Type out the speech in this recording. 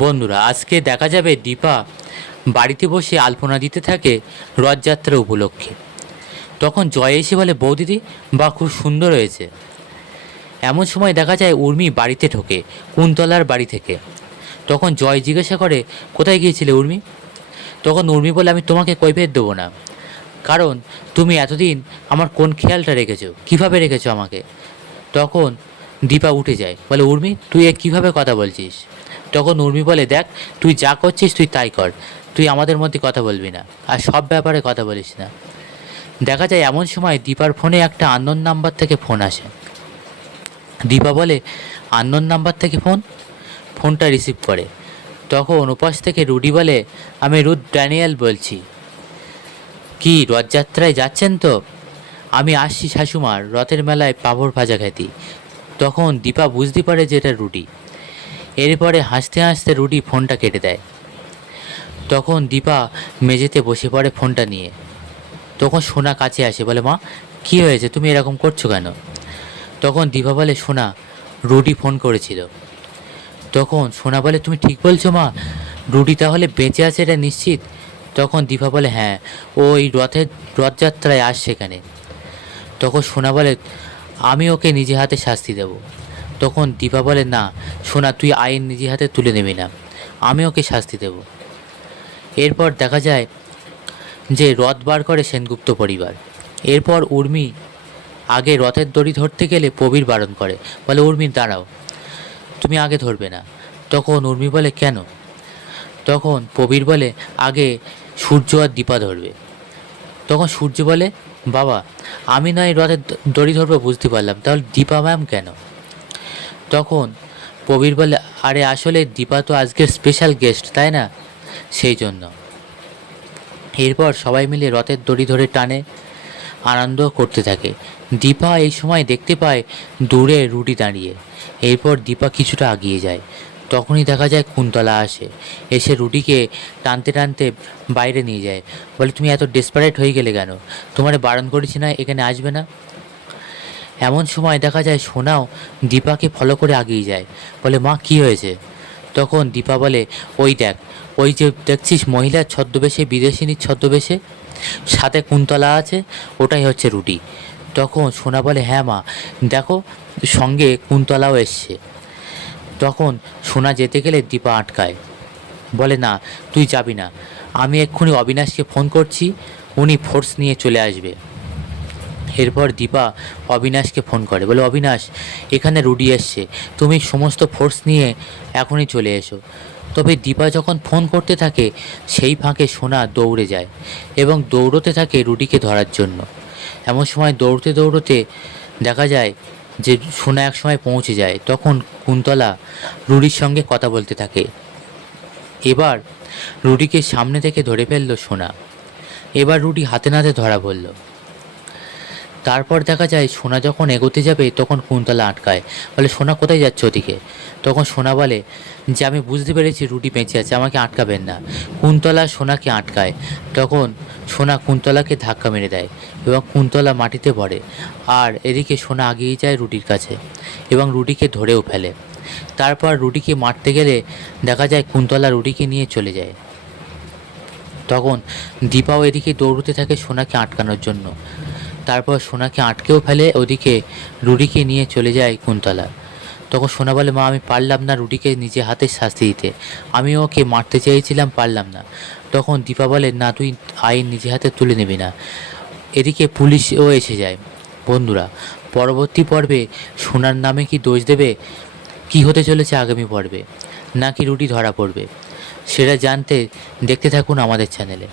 বন্ধুরা, আজকে দেখা যাবে দীপা বাড়িতে বসে আলপনা দিতে থাকে রথযাত্রা উপলক্ষে। তখন জয় এসে বলে, বৌদিদি বা খুব সুন্দর হয়েছে। এমন সময় দেখা যায় উর্মি বাড়িতে ঢোকে কুন্তলার বাড়ি থেকে। তখন জয় জিজ্ঞাসা করে, কোথায় গিয়েছিলে উর্মি? তখন উর্মি বলে, আমি তোমাকে কৈফিয়ত দেবো না, কারণ তুমি এতদিন আমার কোন খেয়ালটা রেখেছো, কিভাবে রেখেছো আমাকে। তখন দীপা উঠে যায়, বলে, উর্মি তুই কীভাবে কথা বলছিস? তখন উর্মি বলে, দেখ তুই যা করছিস তুই তাই কর, তুই আমাদের মধ্যে কথা বলবি না, আর সব ব্যাপারে কথা বলিস না। দেখা যায় এমন সময় দীপার ফোনে একটা আননোন নাম্বার থেকে ফোন আসে। দীপা বলে, আননোন নাম্বার থেকে ফোন? ফোনটা রিসিভ করে। তখন উপাস থেকে রুডি বলে, আমি রুথ ড্যানিয়েল বলছি। কি রথযাত্রায় যাচ্ছেন তো? আমি আসছি শাশুমার রথের মেলায় পাঁপড় ভাজা খেতে। তখন দীপা বুঝতে পারে যে এটা রুডি। এরপরে হাসতে হাসতে রুডি ফোনটা কেটে দেয়। তখন দীপা মেঝেতে বসে পড়ে ফোনটা নিয়ে। তখন সোনা কাছে আসে, বলে, মা কী হয়েছে, তুমি এরকম করছো কেন? তখন দীপা বলে, সোনা রুডি ফোন করেছিল। তখন সোনা বলে, তুমি ঠিক বলছো মা? রুডি তাহলে বেঁচে আছে এটা নিশ্চিত? তখন দীপা বলে, হ্যাঁ, ও এই রথযাত্রায় আসছে সেখানে। তখন সোনা বলে, আমি ওকে নিজে হাতে শাস্তি দেব। তখন দীপা বলে, না সোনা, তুই আইন নিজে হাতে তুলে নেবি না, আমি ওকে শাস্তি দেব। এরপর দেখা যায় যে রথ বার করে সেনগুপ্ত পরিবার। এরপর উর্মি আগে রথের দড়ি ধরতে গেলে প্রবীর বারণ করে, বলে, উর্মি দাঁড়াও, তুমি আগে ধরবে না। তখন উর্মি বলে, কেন? তখন প্রবীর বলে, আগে সূর্য আর দীপা ধরবে। তখন সূর্য বলে, বাবা আমি নয় রথের দড়ি ধরবো বুঝতে পারলাম, তাহলে দীপা ম্যাম কেন? তখন প্রবীর বলে, আরে আসলে দীপা তো আজকের স্পেশাল গেস্ট, তাই না, সেই জন্য। এরপর সবাই মিলে রথের দড়ি ধরে টানে, আনন্দ করতে থাকে। দীপা এই সময় দেখতে পায় দূরে রুডি দাঁড়িয়ে। এরপর দীপা কিছুটা এগিয়ে যায়। তখনই দেখা যায় কুন্তলা আসে, এসে রুডিকে টানতে টানতে বাইরে নিয়ে যায়। বলে, তুমি এত ডেসপারেট হয়ে গেলে কেন? তোমারে বারণ করেছি না এখানে আসবে না? এমন সময় দেখা যায় সোনাও দীপাকে ফলো করে এগিয়ে যায়। বলে, মা কী হয়েছে? তখন দীপা বলে, ওই দেখ, ওই যে দেখছিস মহিলার ছদ্মবেশে, বিদেশিনীর ছদ্মবেশে, সাথে কুন্তলা আছে, ওটাই হচ্ছে রুডি। তখন সোনা বলে, হ্যাঁ মা, দেখো সঙ্গে কুন্তলাও এসছে। তখন সোনা যেতে গেলে দীপা আটকায়, বলে, না তুই যাবি না, আমি এক্ষুনি অবিনাশকে ফোন করছি, উনি ফোর্স নিয়ে চলে আসবে। এরপর দীপা অবিনাশকে ফোন করে, বলে, অবিনাশ এখানে রুডি এসছে, তুমি সমস্ত ফোর্স নিয়ে এখনই চলে এসো। তবে দীপা যখন ফোন করতে থাকে সেই ফাঁকে সোনা দৌড়ে যায় এবং দৌড়তে থাকে রুডিকে ধরার জন্য। এমন সময় দৌড়তে দৌড়তে দেখা যায় যে সোনা এক সময় পৌঁছে যায়। তখন কুন্তলা রুডির সঙ্গে কথা বলতে থাকে। এবার রুডিকে সামনে থেকে ধরে ফেললো সোনা। এবার রুডি হাতে নাতে ধরা পড়ল। তারপর দেখা যায় সোনা যখন এগোতে যাবে তখন কুন্তলা আটকায়, বলে, সোনা কোথায় যাচ্ছে ওদিকে? তখন সোনা বলে যে, আমি বুঝতে পেরেছি রুডি বেঁচে আছে, আমাকে আটকাবেন না। কুন্তলা সোনাকে আটকায়। তখন সোনা কুন্তলাকে ধাক্কা মেরে দেয় এবং কুন্তলা মাটিতে পড়ে। আর এদিকে সোনা এগিয়ে যায় রুডির কাছে এবং রুডিকে ধরেও ফেলে। তারপর রুডিকে মারতে গেলে দেখা যায় কুন্তলা রুডিকে নিয়ে চলে যায়। তখন দীপাও এদিকে দৌড়তে থাকে সোনাকে আটকানোর জন্য। তারপর সোনাকে আটকেও ফেলে, ওদিকে রুডিকে নিয়ে চলে যায় কুন্তলা। তখন সোনা বলে, মা আমি পারলাম না রুডিকে নিজে হাতে শাস্তি দিতে, আমি ওকে মারতে চেয়েছিলাম, পারলাম না। তখন দীপা বলে, না তুই আইন নিজে হাতে তুলে নিবি না। এদিকে পুলিশও এসে যায়। বন্ধুরা, পরবর্তী পর্বে সোনার নামে কি দোষ দেবে, কি হতে চলেছে আগামী পর্বে, নাকি রুডি ধরা পড়বে, সেটা জানতে দেখতে থাকুন আমাদের চ্যানেলে।